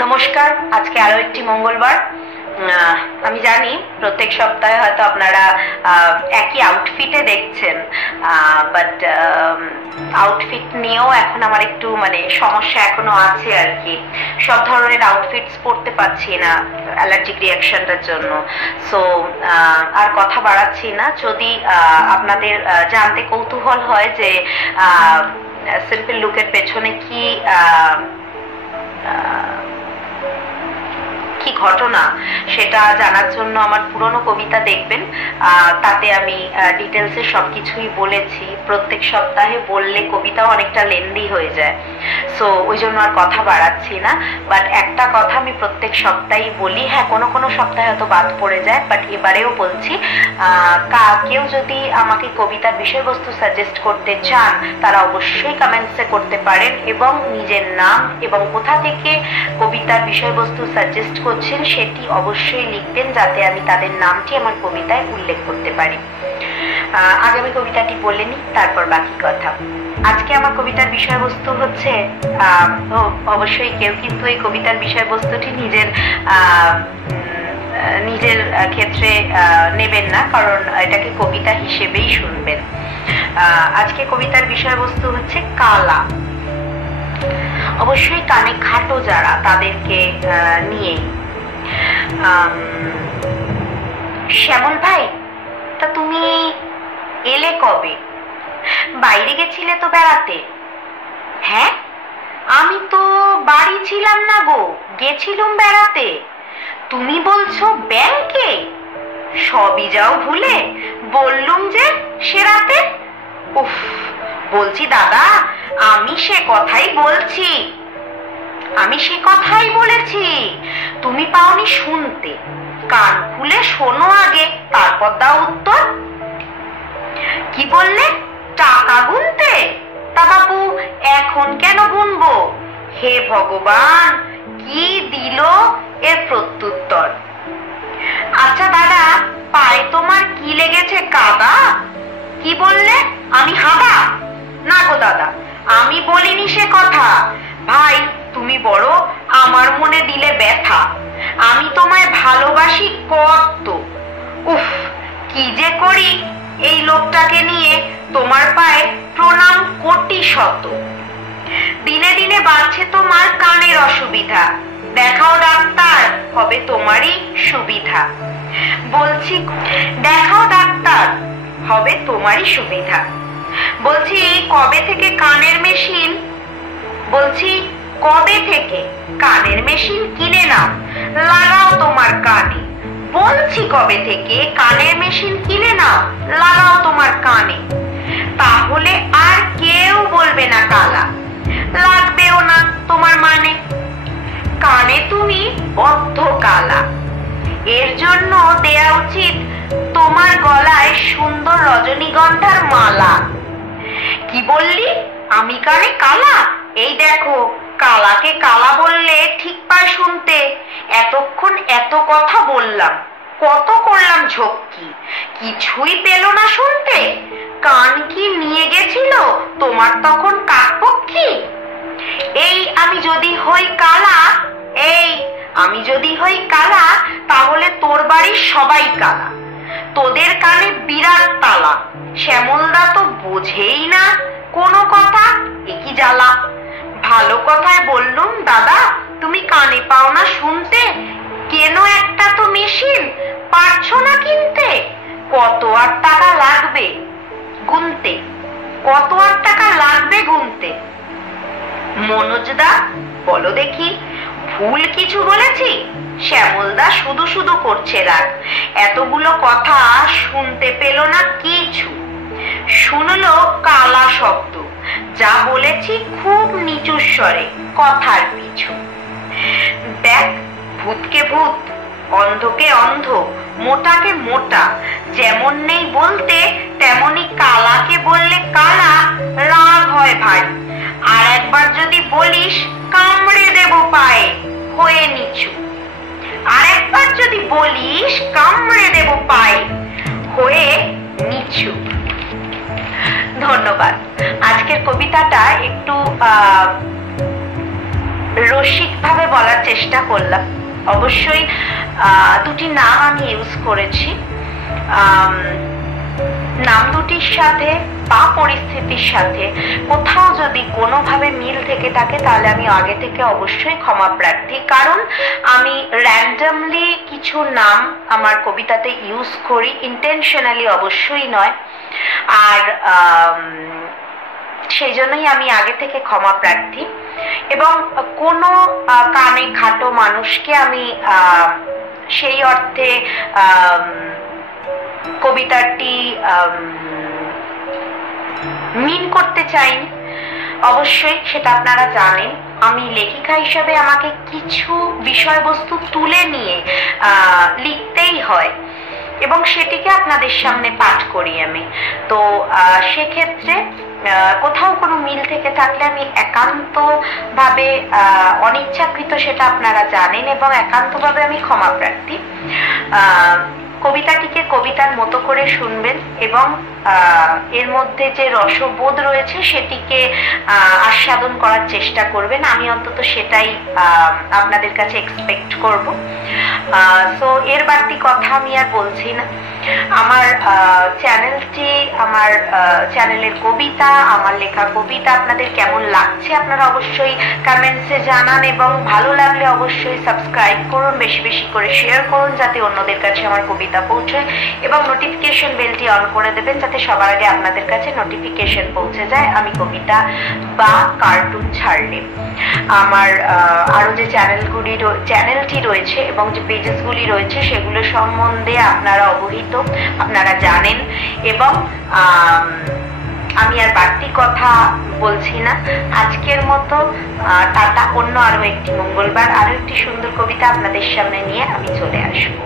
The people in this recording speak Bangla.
নমস্কার। আজকে আরো একটি মঙ্গলবার। আমি জানি প্রত্যেক সপ্তাহে হয়তো আপনারা একই আউটফিটে দেখছেন, বাট আউটফিট নিয়েও এখন আমার একটু সমস্যা এখনো আছে আর কি। সব ধরনের আউটফিটস পরতে পারছি না অ্যালার্জিক রিয়াকশনটার জন্য। সো আর কথা বাড়াচ্ছি না। যদি আপনাদের জানতে কৌতূহল হয় যে সিম্পল লুকের পেছনে কি কি ঘটনা, সেটা জানার জন্য আমার পুরনো কবিতা দেখবেন। তাতে আমি ডিটেলসে সবকিছুই বলেছি। প্রত্যেক সপ্তাহে বললে কবিতাও অনেকটা লেন্দি হয়ে যায়, সো ওই জন্য আর কথা বাড়াচ্ছি না। বাট একটা কথা আমি প্রত্যেক সপ্তাহেই বলি, হ্যাঁ কোনো কোনো সপ্তাহে হয়তো বাদ পড়ে যায়, বাট এবারেও বলছি, কেউ যদি আমাকে কবিতার বিষয়বস্তু সাজেস্ট করতে চান তারা অবশ্যই কমেন্টসে করতে পারেন, এবং নিজের নাম এবং কোথা থেকে কবিতার বিষয়বস্তু সাজেস্ট করছেন সেটি অবশ্যই লিখবেন, যাতে আমি তাদের নামটি আমার কবিতায় উল্লেখ করতে পারি। আগে আমি কবিতাটি বলে নিই, তারপর বাকি কথা। আজকে আমার কবিতার বিষয়বস্তু হচ্ছে, অবশ্যই কেউ কিন্তু এই কবিতার বিষয়বস্তুটি নিজের ক্ষেত্রে নেবেন না, কারণ এটাকে কবিতা হিসেবেই শুনবেন। আজকে কবিতার বিষয়বস্তু হচ্ছে কালা। অবশ্যই কানে খাটো যারা, তাদেরকে নিয়ে। শ্যামল ভাই, তা তুমি এলে কবে? বাইরে গেছিলে তো বেড়াতে? হ্যাঁ, আমি তো বাড়ি ছিলাম না গো, গেছিলুম বেড়াতে। তুমি বলছো ব্যাংকে? সবই যাও ভুলে বললুম যে সে রাতে। উফ, বলছি দাদা, আমি সে কথাই বলেছি, তুমি পাওনি শুনতে। কান খুলে শোনো আগে, তারপর দাও উত্তর। কি বললে? টাকা গুনতে? তা বাবু এখন কেন গুনবো? হে ভগবান, কি দিল এর প্রত্যুত্তর। আচ্ছা দাদা, পায়ে তোমার কি লেগেছে, কাদা? কি বললে? আমি হাদা? না গো দাদা, আমি বলিনি সে কথা। ভাই, তুমি বড় আমার মনে দিলে ব্যথা। আমি তোমায় ভালোবাসি কত। উফ, কি যে করি এই লোকটাকে নিয়ে। তোমার পায়ে প্রণাম কোটি শত। দিনে দিনে বাড়ছে তোমার কানের অসুবিধা। দেখাও ডাক্তার, হবে তোমারই সুবিধা। বলছি দেখাও ডাক্তার, হবে তোমারই সুবিধা। বলছি কবে থেকে কানের মেশিন কিনে নাও, লাগাও তোমার কানে। বলছি কবে থেকে কানের মেশিন কিনে নাও, লাগাও তোমার কানে। তাহলে আর কেউ বলবে না কালা, লাগবেও না তোমার মানে। কানে তুমি বদ্ধ কালা, এর জন্য দেয়া উচিত তোমার গলায় সুন্দর রজনীগন্ধার মালা। কি বললি? আমি কানে কালা? এই দেখো, কালাকে কালা বললে ঠিক পায় শুনতে। এতক্ষণ এত কথা বললাম, কত করলাম ঝক্কি, কিছুই পেল না শুনতে। কান কি নিয়ে গেছিল তোমার তখন কাকপক্ষী? আমি যদি হই কালা, তাহলে তোর বাড়ির সবাই কালা। তোদের কানে বিরাট তালা। শ্যামলদা তো বোঝেই না কোনো কথা, একই জ্বালা। ভালো কথায় বললুম, দাদা তুমি কানে পাও না শুনতে, কেন একটা তো মেশিন, পারছো না কিনতে। কত আর টাকা লাগবে গুনতে? মনোজদা বলো দেখি, ভুল কিছু বলেছি? শ্যামলদা শুধু শুধু করছে রাগ। এতগুলো কথা শুনতে পেল না কিছু। শুনলো কালা শব্দ, যা বলেছি খুব নিচু স্বরে, কথার পিছু। দেখ, ভূতকে ভূত, অন্ধকে অন্ধ, মোটাকে মোটা, যেমন নেই বলতে তেমনি কালাকে বললে কালা রাগ হয় ভাই। আর একবার যদি বলিস কামড়ে দেব পায়ে, হয়ে নিচু। আর একবার যদি বলিস কামড়ে দেব পায়ে, হয়ে নিচু। ধন্যবাদ। আজকের কবিতাটা একটু রসিক ভাবে বলার চেষ্টা করলাম। অবশ্যই দুটি নাম আমি ইউজ করেছি। নাম দুটির সাথে বা পরিস্থিতির সাথে কোথাও যদি কোনোভাবে মিল থেকে থাকে তাহলে আমি আগে থেকে অবশ্যই ক্ষমা প্রার্থী, কারণ আমি র্যান্ডমলি কিছু নাম আমার কবিতাতে ইউজ করি, ইন্টেনশনালি অবশ্যই নয়। আর সেই জন্যই আমি আগে থেকে ক্ষমা প্রার্থী। এবং কোনো কানে খাটো মানুষকে আমি সেই অর্থে কবিতাটি মিন করতে চাইনি। অবশ্যই সেটা আপনারা জানেন, আমি লেখিকা হিসেবে আমাকে কিছু বিষয়বস্তু তুলে নিয়ে লিখতেই হয় এবং সেটিকে আপনাদের সামনে পাঠ করি আমি। তো সেক্ষেত্রে কোথাও কোনো মিল থেকে থাকলে আমি একান্তভাবে অনিচ্ছাকৃত সেটা আপনারা জানেন এবং একান্তভাবে আমি ক্ষমা প্রার্থী। কবিতাটিকে কবিতার মতো করে শুনবেন এবং এর মধ্যে যে রসবোধ রয়েছে সেটিকে আস্বাদন করার চেষ্টা করবেন। আমি অন্তত সেটাই আপনাদের কাছে এক্সপেক্ট করব। সো এর বাড়তি কথা আমি আর বলছি না। আমার চ্যানেলটি, আমার চ্যানেলের কবিতা, আমার লেখা কবিতা আপনাদের কেমন লাগছে আপনারা অবশ্যই কমেন্টসে জানান এবং ভালো লাগলে অবশ্যই সাবস্ক্রাইব করুন, বেশি বেশি করে শেয়ার করুন যাতে অন্যদের কাছে আমার কবিতা পৌঁছয় এবং নোটিফিকেশন বেলটি অন করে দেবেন যাতে সবার আগে আপনাদের কাছে নোটিফিকেশন পৌঁছে যায় আমি কবিতা বা কার্টুন ছাড়লে। আমার আরো যে চ্যানেলটি রয়েছে এবং যে পেজেসগুলি রয়েছে সেগুলো সম্বন্ধে আপনারা অবহিত, আপনারা জানেন এবং আমি আর বাড়তি কথা বলছি না। আজকের মতো টাটা। অন্য আরো একটি মঙ্গলবার আরো একটি সুন্দর কবিতা আপনাদের সামনে নিয়ে আমি চলে আসবো।